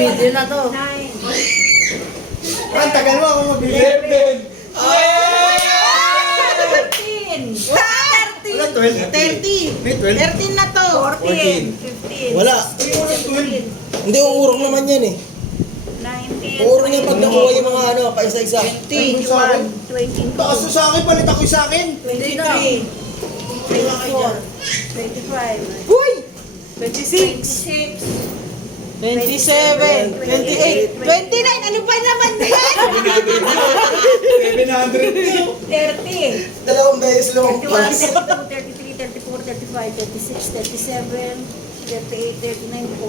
Video na to. 9, Ang tagal mo ako mabili. 11. 13. Wala, 12. 30. May 12. 13 na to. 14. 15. Wala. 16. Hindi, uurong naman yan eh. 19. Uurong yan pag nakuha yung mga ano, paisa-isa. 21. 22. Taas mo sa akin, palit ako sa akin. 23. 24. 25. Uy! 26. 27, 28, 29, ano ba naman yan? 700. 30. Dalawang beses 31, lang. 32, 33, 34, 35, 36, 37, 38, 39,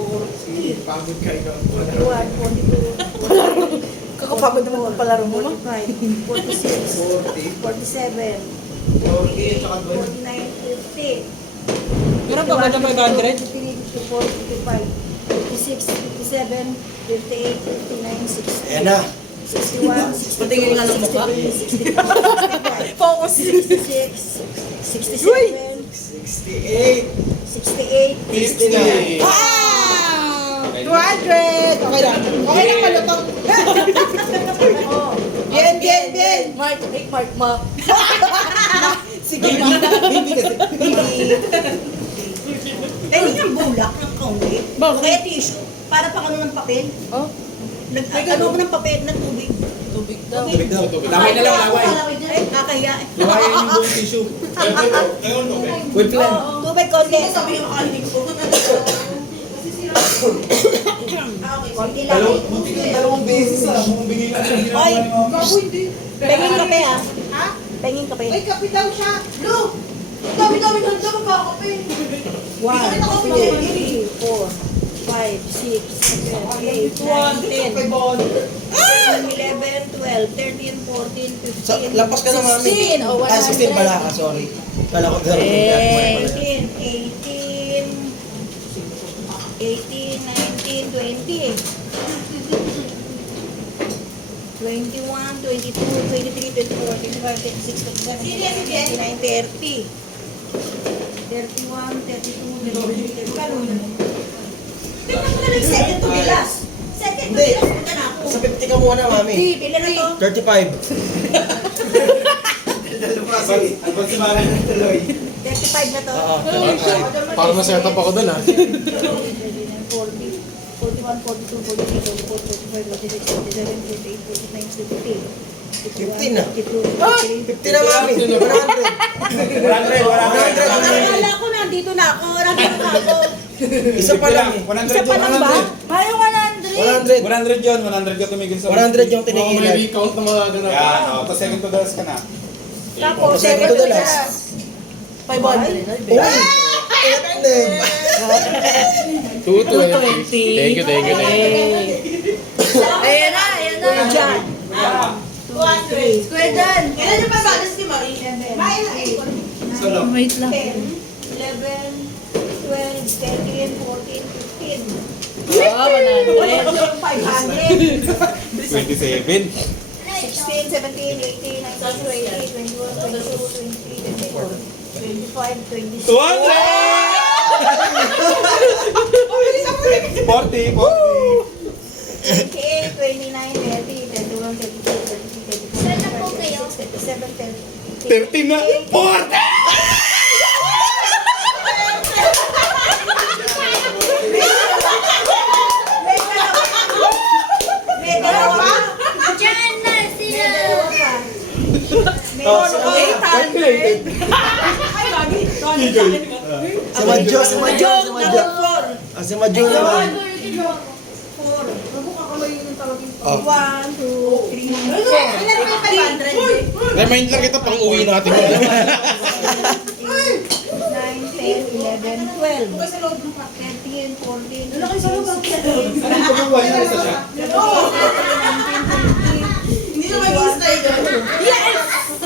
40, Pagod ka ikaw. 41, 42, Kakapagod naman ang palaro mo, no? 45, 46, 47, 48, 49, 50. Meron pa ba na 500? 53, 54, 55, 56, 57, 58, 59, 60. Ayan na. 61, 62, Patingin nga ng mukha. 63, 65, Focus. 66, 67, 68. 68, 69. Wow! 200! Okay lang. Okay lang malutong. Oh, Bien, bien, bien. Mark, make mark mo. Sige, Hindi kasi. Pwede kang bulak ng kaunti. Bakit? Kaya tissue. Para pang ano ng papel. Oh, Ano ko ng papel, ng tubig. tubig daw. Tubig daw. Laway na lang, laway. Ay, kakahiya. Lawayan yung buong tissue. With plan. Tubig konti. Sabi yung kalig ko. Konti lang. Dalawang beses bumibigay lang ng Ay, hindi. penging kape ah. Ha? Penging kape. Ay, kape daw siya. Lo! Dami-dami ng daw magkakape. 1, 2, 3, 4, 5, 6, 7, 8, 9, 10, 11, 12, 13, 14, 15, Sa, lampas ka na mami. 16, oh, 100. 16 pala ka, sorry. Kala ko gano'n. 18, 18, 19, 20. 21, 22, 23, 24, 25, 26, 27, 29, 30. 31, 32, 33, 34. Tingnan mo na lang second to the last. Second to Hindi. the last. Punta na ako. Sa 50 ka muna mami. Pili na to. 35. Pag si Mami na tuloy. 35 na to. Oo. Para ma-set up ako dun ah. 40, 41, 42, 43, 44, 45, 46, 47, 48, 49, 50. 50 na. 52, Ah! 53. 50 na mami. 100. 100. Akala ko nandito na ako. Nandito na ako. Isa pa lang eh. 100 Isa pa lang ba? Ay, 100. 100. 100 yun, 100 ka tumigil sa 100 yung Mga may tinigilan. recount na mga ganun. Yan, o. Tapos second to the last ka na. Tapos, Second to the last. 500. Uy! Etnem. 220. Thank you, thank you, thank you. Ayan na, ayan na. Diyan. 200. Kuya Dan. Kailan yung pabalas ni Marie? 7, Main na 8, Solo. Wait lang. 10, 11, 12, 13, 14, 15. Oh, 100. 500. 27. 16, 17, 18, 19, 20, 21, 22, 23, 24, 25, 26. 200! 40, 40. 28, 29, 30, 31, 32, 33, 34, 35, 36, 37, 13 na. 40! May dalawa pa. Diyan na May dalawa pa. May Oh, Calculated. Si Madjo, si Madjo, si Madjo. Ah, si Madjo naman. 4. Oh. 1, 2, 3, 4. Ilan yung 500? Remind lang kita pang uwi natin. 9, 10, 11, 12. 13, 14, 15, 16, 17, 18, 19, 20, Hindi na mag-i-stay doon.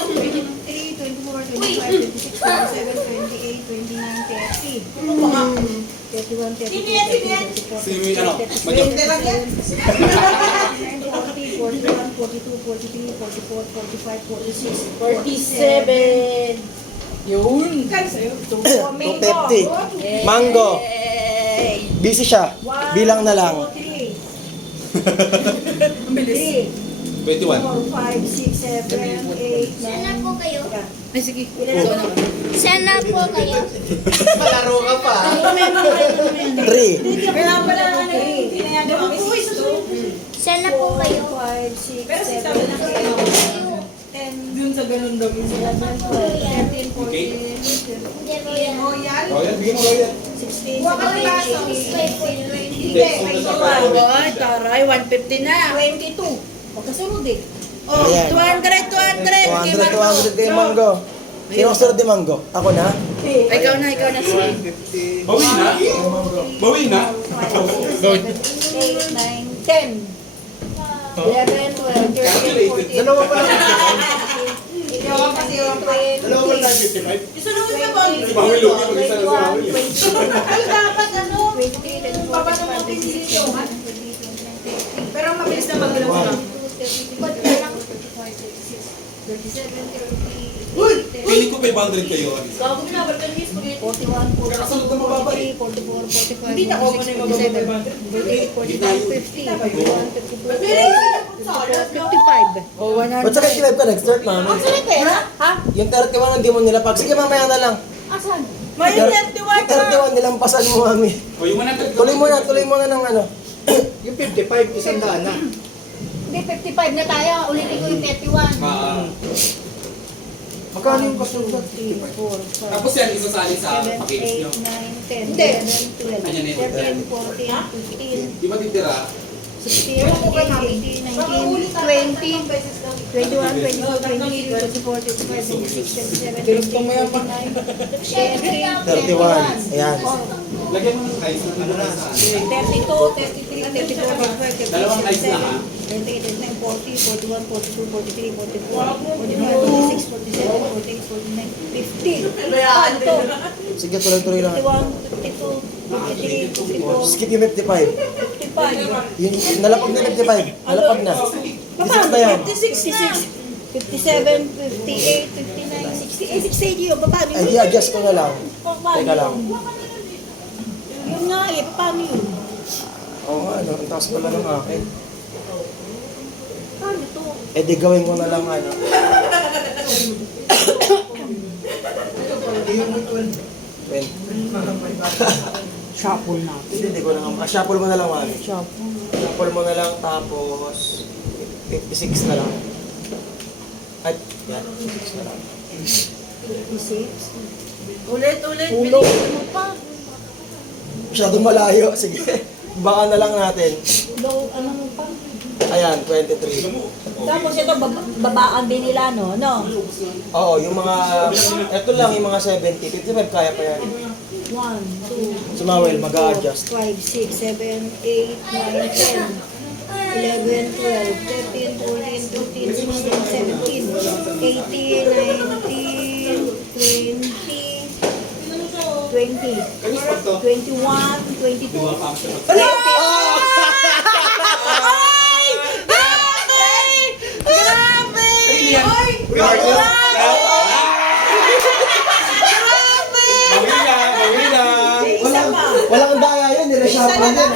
23, 24, 25, 26, 27, 28, 29, 30. 31, 32, 33, 34, Si, ano, 35, Madjo. 39, 40, 41, 42, 43, 44, 45, 46, 47. 47. Yun. 250. Mango. Yay. Busy siya. Bilang na lang. 1, 2, 3, 3, 21. 4, 5, 6, 7, 8, 9. Sana po kayo. Ay, sige. Sana po kayo. Malaro ka pa. 3. Kaya pala ano yung tinayagan kami Sana po kayo. 5, 6, 7, 8, 10, Dun sa ganun daw. 11, 12, 13, 14, 15, Hindi mo yan. oh yan, Oh, yan, bigyan mo kayo yan. 16, 17, 18, 19, Ay, taray, 150 na. 22. Magkasunod eh. Oh, Ayan. 200, 200. 200 kay Mango. Sino ang sunod ni Mango? Ako na? Ay, ikaw na, si. Bawi na? Bawi na? 8, 9, 10. 11, 12, 13, 14. Dalawa pa lang. Dalawa pa lang. 55? Isunod ka ba? Bawi lugi pag isa sa bawi. Ay, dapat ano? 20, 10, 14, 15, 16, 17, Pero mabilis na magbilang ka. 37, Feeling ko 500 kayo, Aris. Gago na, ba't ka nagis? 41, 42, Kasunod na mababa eh. 44, 45, Hindi na ako na yung mababa. 55. Oh, 100. Ba't sa kay Kilab ka nag-start, mami? Ha? Yung 31 hindi mo nilapag. Sige, mamaya na lang. Asan? May 31 Yung 31 nilampasan mo, mami. O, yung 100. Tuloy mo na ng ano. Yung 55, 100 na. Hindi, 55 na tayo. Ulitin ko yung 31. Magkano yung kasunod? 3, 4, 5, Tapos yan, isasali sa 7, package nyo. 8, 9, 10, Hindi. 11, 12, Ayan, 13, 14, 15, Di ba titira? 16, 17, 18, 19, 20, 21, 22, 23, 24, 25, 26, 27, 28, 29, 30, 31. Ayan. Lagyan mo ng ice na ano na sa 32, 33, 34, 35, Dalawang ice na ha? 28, 29, 40, 41, 42, 43, 44, 45, 46, 47, 48, 49, 50. Bayaan Ito, Sige, tuloy-tuloy lang. 51, 52, 53, 54, Skip yung 55. 55. Yung nalapag na 55. Nalapag na. 56 na yan. 56, 57, 58, 59, 60, 60 yun, paano Ay, yun? i-adjust ko na lang. Paano Teka lang. yun? Yun nga eh, paano yun? Oo nga, ano. Ang taas pala ng akin. Paano to? Eh, di gawin ko na lang ano. Ben. Shuffle na. Hindi ko na nga. Shuffle mo na lang, mami. Shuffle mo na lang, tapos 56 na lang. At, yan. 56 na lang. 56. Ulit. Ulo. Ano pa? Masyadong malayo. Sige. Baka na lang natin. Ulo, ano mo pa? Ayan, 23. Tapos ito, babaan din nila, no? No? Oo, yung mga, eto lang yung mga 70. 55 kaya pa yan. 1, 2, Si Mawel, mag-a-adjust. 5, 6, 7, 8, 9, 10, 11, 12, 13, 14, 15, 16, 17, 18, 19, 20, 20, 21, 22. Grabe! Ay! Bawi na! Walang daya yun, nire-shuffle yun ha.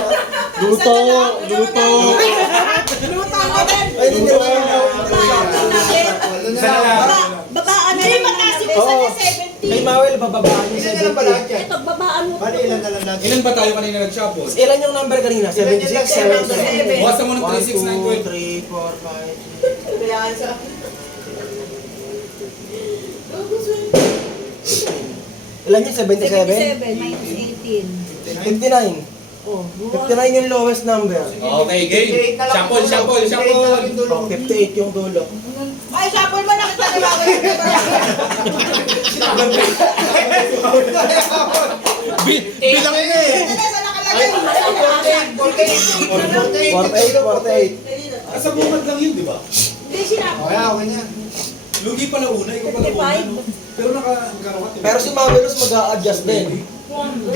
Luto! Ay, hindi naman yun. Isa na lang. Babaan na lang natin. Oo. Kay Mawel, bababaan yung Ilan na lang pala 70. yan? Ito, babaan mo. Bali, ilan na lang natin? Ilan ba tayo kanina nag-shuffle? Ilan yung number kanina? 76? 77? Buwasan mo ng 1, 2, 36, 3, 4, 5. Bayaan sa... Ilan yung 77? 77 minus 18. 59. Oh, 59 yung lowest number. Okay, game. Shuffle! Oh, 58 yung dulo. Ay, shuffle mo na kita na bago. Bilang na eh! Saan nakalagay? 48. Sa bungad lang yun, di ba? Hindi, sinabi. Okay, okay na. Lugi pala una, ikaw pala una. no? Pero nakarawat Pero si Mavelos mag-a-adjust din. 36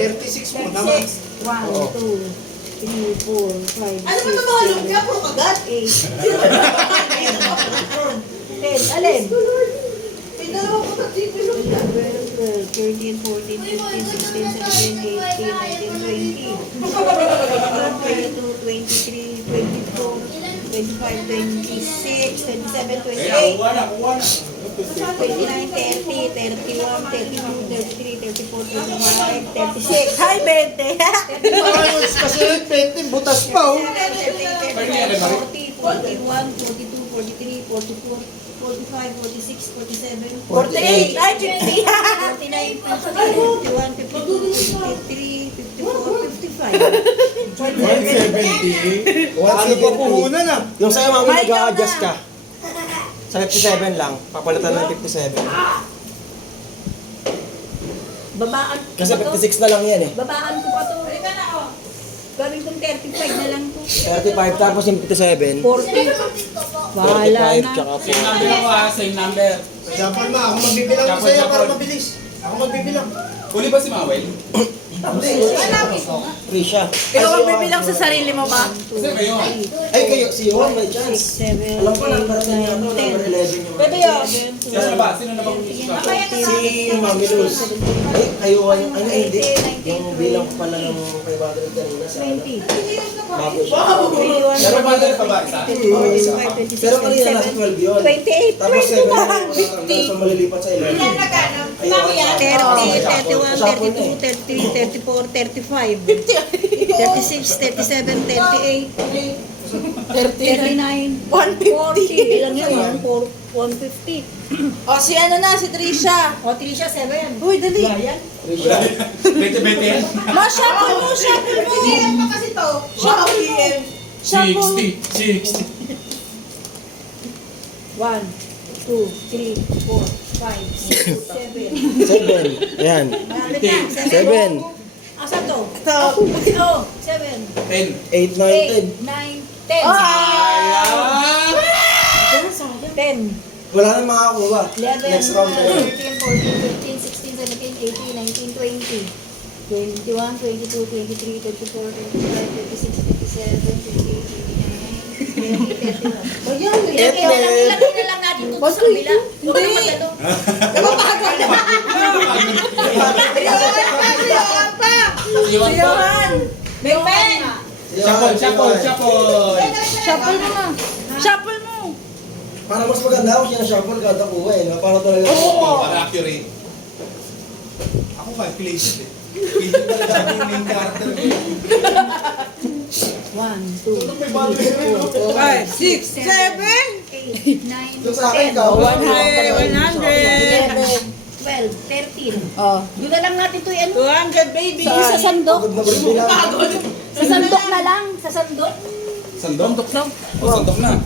mo naman. 1, 2, 3, 4, 5, 6, Ano ba ito mga lumpia? Puro kagat. 10, alin? May dalawang kagat dito yung lumpia. 12, 13, 14, 15, 16, 17, 18, 19, 20. 22, 23, 24, 25, 26, 27, Kaya, 28, kuha na, kuha na. 29, 30, 31, 32, 33, 34, 35, 36. Hi, Bente. Ayos kasi yung 20, butas pa oh. 40, 41, 42, 43, 44, 45, 46, 47, 48. Ay, 50. 49, 51, 52, 53, 54, 55. 170. Ano pa puhunan ah? Yung sa'yo, mami, May ikaw nag-a-adjust na. ka. Sa 57 lang, papalitan ng 57. Babaan Kasi 56 na lang yan eh. Babaan ko pa to. Gawin kong 35 na lang to. 35 tapos yung 57. 40. 35 tsaka Same number ako ha, same number. Japan ma, ako magbibilang ko sa'yo para mabilis. Ako magbibilang. Huli ba si Mawel? Free siya. Ikaw ang bibilang sa sarili mo ba? Kasi kayo. Ay, kayo, si Juan may chance. 7, Alam ko, number 10 yan, number 11 yung... Bebe, oh. Sino na ba? Sino na ba kung gusto ka? Si Mami Luz. Ay, kayo, ay, hindi. Yung bilang ko pala ng 500 kanina sa ano. 20. Bago siya. Pero mother ka ba isa? Pero kanina nasa 12 yun. 28. Tapos 7 yung so malilipat sa 11. Ayaw, 30, 31, 32, 33, 34, 35, 36, 37, 38, 39, 40. Ilan yun? 150. O, si ano na, si Trisha. O, Trisha, 7. Uy, dali. Risha. Bete-bete yan. Ma, shuffle mo, shuffle mo. PM pa kasi to. Shuffle mo. Shuffle. 60. 1, 2, 3, 4, 5, 6, 7. 7. Ayan. Malapit na. 7. Asa to? Ito. Oh, 7, 10. 8, 9, 10. 8, 9, 10. Sayang! 10. Wala nang makakuha. 11, Next round na yun. 13, 14, 15, 16, 17, 18, 19, 20, 21, 22, 23, 24, 25, 26, 27, 28, 29, 30, 31. Ilagay na lang natin ito sa kabila. Huwag na magano. Iwan Si po. Johan. Bebe. Shuffle. Shuffle mo na. Shuffle mo. Para mas maganda ako siya shuffle kada kuha eh. Para talaga. Para accurate. Ako calculated eh. Hindi talaga ako yung main character. 1, 2, 3, 4, 5, 6, 7. 8, 9, Yung sa akin, 10, ikaw. 100. 12, 13. Oh. Doon na lang natin ito yan. 200, baby. Sa sandok. Pagod na bilang. Sa sandok na lang. Sa sandok. Sandok? O, sandok na.